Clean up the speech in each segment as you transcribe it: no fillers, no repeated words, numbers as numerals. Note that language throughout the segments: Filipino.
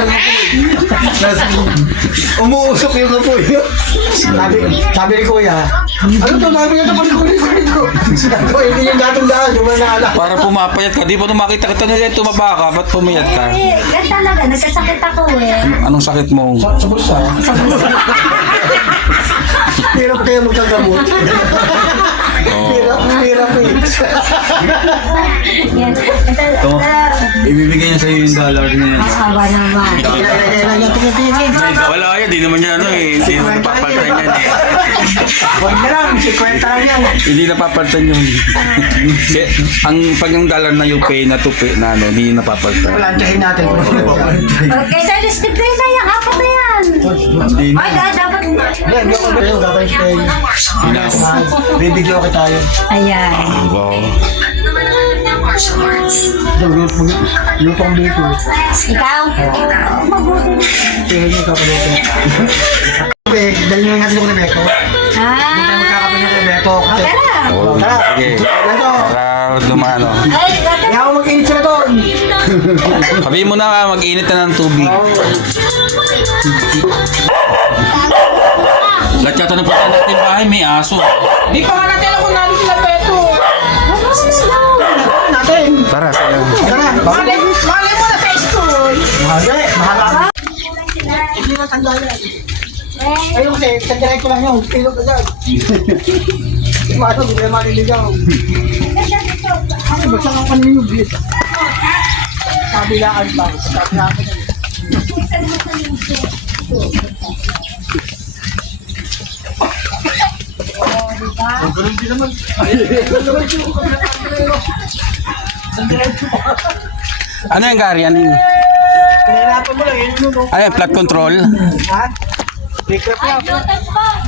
ng umuusok yung apoy. Sabi ni Kuya, ano to? Sabi niya ito, palikuli ko. Hindi yung datong daan, yung manala. Para pumapayat ka. Di ba nung makita kita nila tumaba ka? Ba't pumayat ka? Yan talaga, nagkasakit ako eh. Anong sakit mo? Sa bulsa. Hirap kayo magkagamot. Hirap eh. Yan. Ito, ibibigay niya sa'yo yung dollar na yan. Asawa naman. Kailangan yung tingin-tingin. Wala yan, di naman yan ano eh. Hindi naman napapalitan yan eh. Huwag na lang, 50 lang yan. Hindi napapalitan yung... ang pag yung dollar na yung pay na tupi na ano, hindi napapalitan. Palantahin natin. Okay, sa display na yan. Apat na yan. Hindi na. Ay, dapat. Yan, yung ano yung gagawin stay. Bibigyan ko tayo. Ayan. Wow. Lutong dito. Ikaw? Mabuti. Tingnan niyo kapaluto. Dali nyo natin ako na Beto. Magkakape na kay Beto. Okay na. Oh, Tara. sige. Beto. Para dumano. Ay, dapat. Kaya ako mag-init sila doon. Sabihin mo na mag-init na ng tubig. Lahat yata ng punta natin bahay, may aso. Di pa nga natin alam kung natin sila Beto. Natin. Tara, sayo. Tara. Malay mo na sa school. Mahal. Hindi na tanda yan. Ayun kasi, tanda ko lang yun. Pilot agad. Maso, hindi na maliligaw. Basta nga panin yung bit. Kabilaan pa. Kabilaan pa. Ganun din naman. Ano yung Gary? Ano yung... Kanilapin mo lang, yun yun. Ay, flat control? Ha? Make up lang.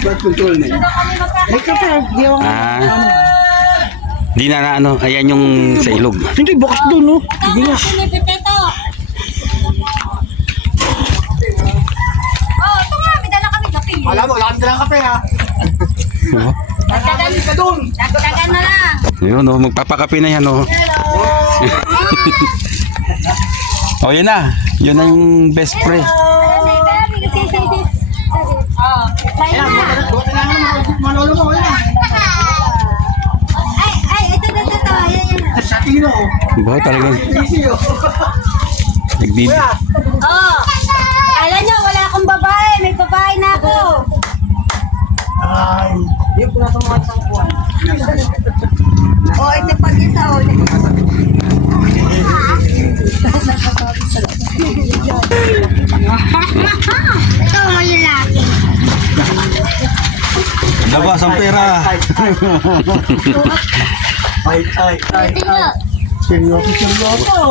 Blood control na yun. Make up lang. Di ako Di na ano. Ayan yung sa ilog. Hindi, bukas doon, no? Hindi nga. Oh, ito nga, may dala kami kape. Alam mo, lakas lang kape, ha? Dagdagan ka doon. Dagdagan na lang. Yun, oh, magpapakape na yan, oh. Oh, yun na. Yun na yung best pre. Oh, try na. Bukas na lang, manolo mo, wala. Ay, ito. Ayan. Sa tino, oh. Ba, talagang Easy, oh. nagbibig. Kuya, Oh, alam nyo, wala akong babae. May babae na ako. ay, di ko na itong mga isang buwan. Oh, ito pag-isa. Oh, ito, malalaki. Labas ang pera. Ay. Seryoso.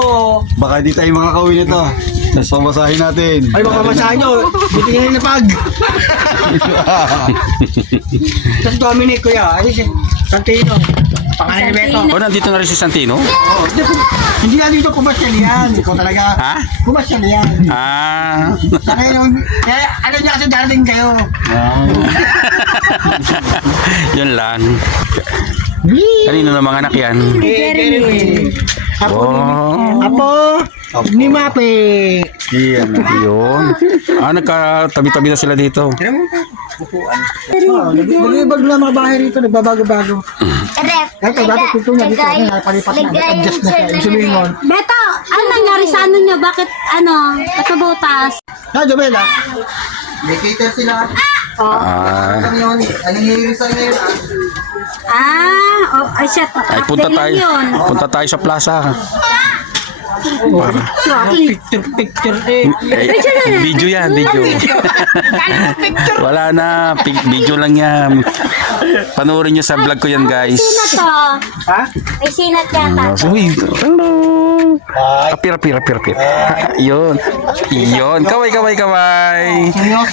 Baka di tayo makakawin ito. Tapos pamasahin natin. Ay, mapamasahan nyo. Buti nga yung napag. Tapos Dominic, kuya. Ay, si Santino. Pangalan ni Beto. O, nandito na rin si Santino? Oh, hindi na dito pumasyal yan. Ikaw talaga. Ha? Pumasyal yan. Ah. Kaya ano niya kasi darating kayo. Yun lang. Kanino na mga anak yan? Apo Oh. ni Mape. Yan. Yun. Nagkatabi-tabi na sila dito. Nag-ibag na mga bahay rito. Nagbabago-bago. Rep. Ay, kaya dapat ito niya dito. Palipat na. Nag-adjust na siya. Ibig sabihin nun. Beto, ano nangyari sa ano nyo? Bakit, katubutas? Ha, Jomela? May cater sila. Ah. Ano yun? Anong hirisan ngayon? Ay, shit. Ay, punta tayo sa plaza. Picture eh. Video yan, video. Wala na, video lang yan. Panoorin nyo sa vlog ko yan, guys. Sino to? Ha? May sinat yata. Uy, hello. Apir. Yun. Kaway.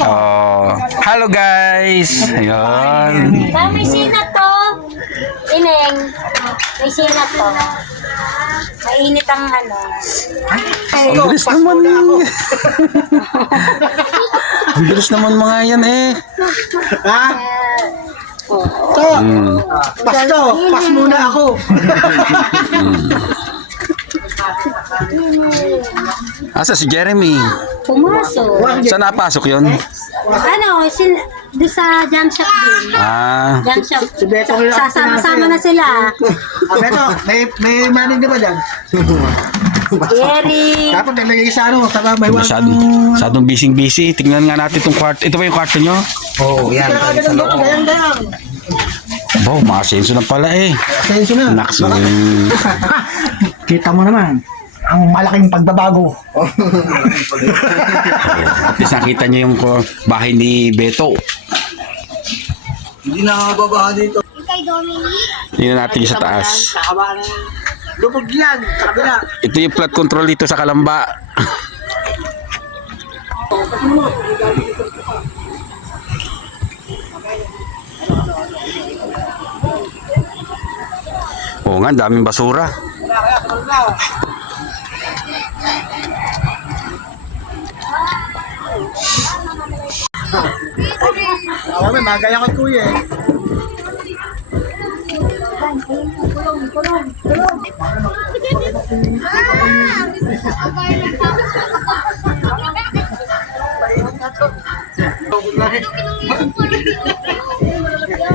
Oh. Hello, guys. Ayun. May sinat to. Ineng. May sinat to. Mainit ang ano. Ang bilis naman. Ang bilis naman mga yan eh. Ha? To. Pas muna ako. Asa si Jeremy? Pumasok. Saan napasok yun? Doon sa jam shop din. Ah, Jam shop. Si Beto ko yung Sasama-sama na sila. Beto, may manager ba dyan? Jerry. Dapat naglagay sa ano, saka may masyadong busy. Tingnan nga natin itong kwarto. Ito ba yung kwarto nyo? Oo, yan. Gayang. Wow, makasenso na pala eh. Senso na. Nakso. Kita mo naman, ang malaking pagbabago. At least nakita nyo yung bahay ni Beto. Hindi nakababa dito. Tingnan natin yung sa taas. Kakaba na yan. Lubog yan, kabila. Ito yung flood control dito sa Kalamba. Oo nga, daming basura. Ako may magaya kay kuya eh.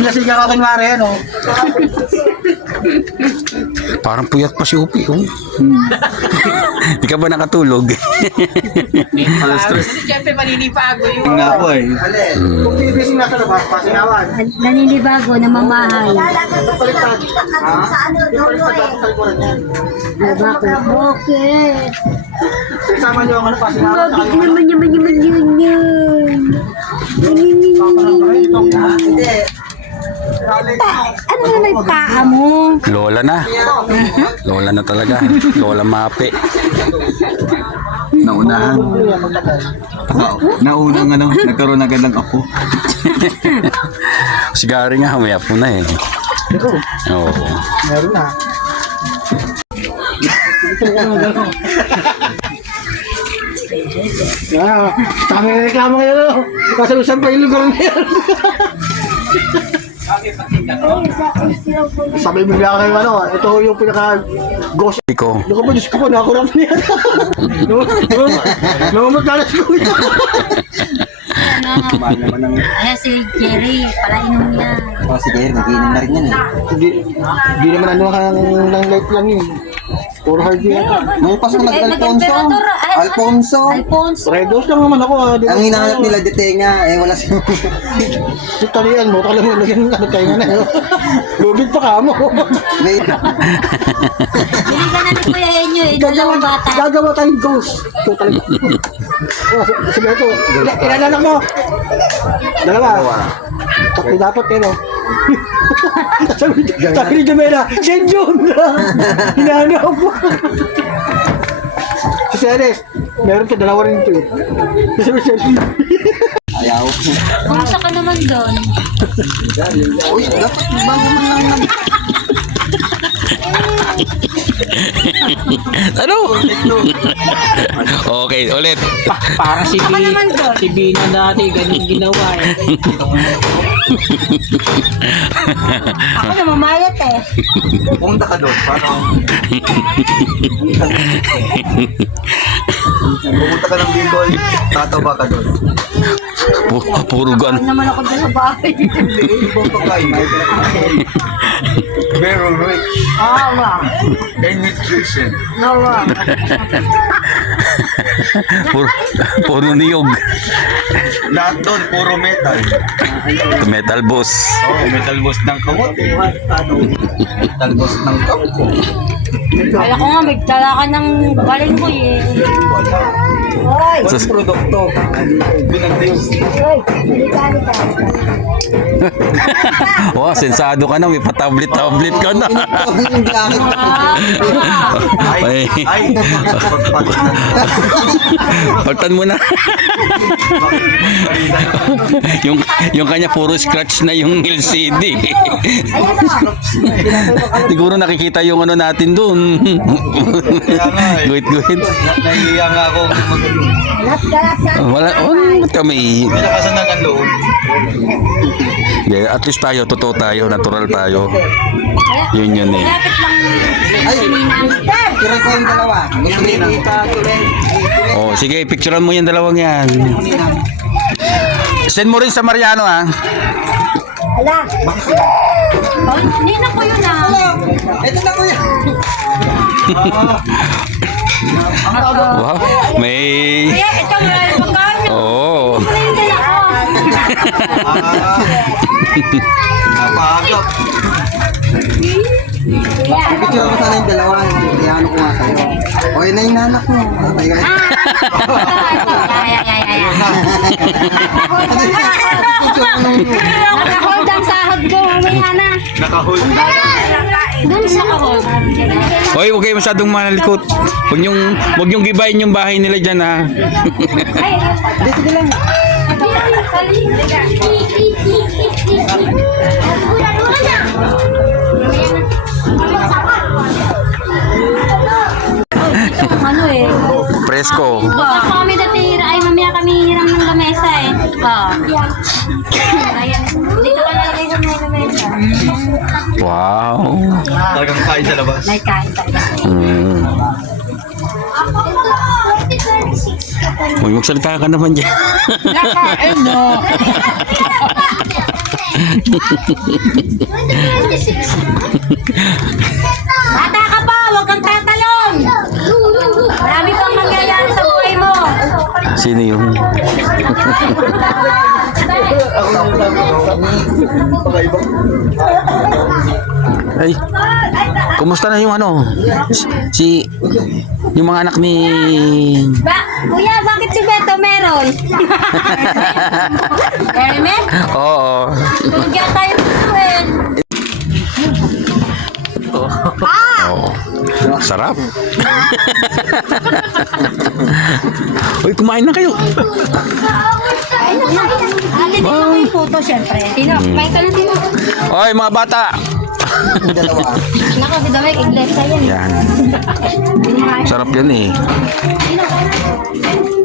Nasiga ka kunwari ano. Parang puyat pa si Upi. Oh. Di ka ba nakatulog? Siyempre maninibago yun. Nga po eh. Kung bibising nasa labas, pasingawan. Naninibago na mamahay. Palitan. Sa ano, dulo eh. Bakit? Kasama nyo ang ano, pasingawan. Bakit naman yun? Hindi. Ano na yung paa mo? Lola na. Lola na talaga. Lola Mape. Naunahan. Naunang ano, nagkaroon agad ng ako. Si Gary nga, may apo na eh. Oo. Meron na. Tama yung reklamo kayo. Kasalusan pa yung lugar na yan. Sabi mo bigla kayo ano, ito yung pinaka-ghost. Iko. Ano ka ba, Diyos ko po, nakakurap na yan. Namamatalas ko ito. Ayan si Jerry, palainom niya. Oh, sige, mag-iinom na rin yan eh. Hindi naman ano ng light lang yun. Puro hard yata. Nung pasok nag-Alfonso. Alfonso. Alfonso. Redos lang naman ako. Ang hinahanap nila detenga, eh wala siya. Si talian mo, kala mo lagyan ano tayo nga na. Lubid pa ka mo. Wait. Hindi ka na ni Kuya Enyo eh, dalawang bata. Gagawa tayong ghost. Ikaw talaga. Sige ito. Ilan anak mo? Dalawa. Tatlo dapat eh no. Sabi ni Jamela, Senjun! Hinahanap mo. Si Ceres, meron ka dalawa rin ito eh. Sabi siya, Ayaw. Kumusta ka naman doon? Uy, dapat bago mo lang. Ano? Okay, ulit. Para si Bina dati, ganun ginawa eh. Ako namamayat eh. Pumunta ka doon, paano? Pumunta ka ng Bicol, tatawa ka doon. Puro gan. Naman ako doon sa bahay. Ibang pagkain, may pinakain. Pero rich. Awa. And nutrition. Awa. Puro niyog. Lahat doon, puro metal. Metal boss. Oh, metal boss ng kamot. Metal boss ng kamot. Kaya ko nga, magdala ka ng balingoy eh. Hoy! Sus- Produkto. Binag-news. Hoy! Hindi ka. Oh, sensado ka na. May pa-tablet-tablet ka na. Hindi akin. Ay. Pagtan mo na. yung kanya puro scratch na yung LCD. Siguro nakikita yung ano natin doon. Guhit-guhit. Nahihiya nga ako mag-alun. Wala, ba't kami? Nakasan ng alun. Yeah, at least tayo, totoo tayo, natural tayo. Yun eh. Lapit lang Ay, kira ko yung dalawa. Gusto ni Tita Tulen. Oh, sige, picturean mo yung dalawang yan. Send mo rin sa Mariano, ha? Ala. Oh, hindi na ko yun ah. Ito na kuya. Wow, may... Kaya ito nga yung pagkain. Oo. Wala yung dala ko. Napagap. Picture ko sana yung dalawa. Iano ko nga sa'yo. O, yun na yung nanak mo. Ay, guys. Nakahold ang sahod ko. Mamaya na. Nakahold. Doon sa kahod. Hoy, huwag kayo masyadong manalikot. Huwag niyong gibayin yung bahay nila dyan, ha? Hindi, sige lang. Ano eh. Presko. Baka kami dati, ay mamaya kami hiram ng lamesa eh. Oo. Ayan. Dito ka lalagay sa may lamesa. Wow. Talagang kain sa labas. May kain tayo. Uy, magsalita ka naman dyan. Nakain no. Bata ka pa, huwag kang tatalon. Marami pang mangyayari sa buhay mo. Sino yung... Ay, kumusta na yung ano? Yung mga anak ni... Kuya, bakit si Beto meron? Helmet? Oo. Tugyan tayo ng Oo. Sarap. Uy, kumain na kayo. Ate, dito ko yung photo, syempre. Tino, kain ka na, Tino. Oy, mga bata. Nako, si Dominic, iglesia yan. Yan. Sarap yan eh. Tino, kain na.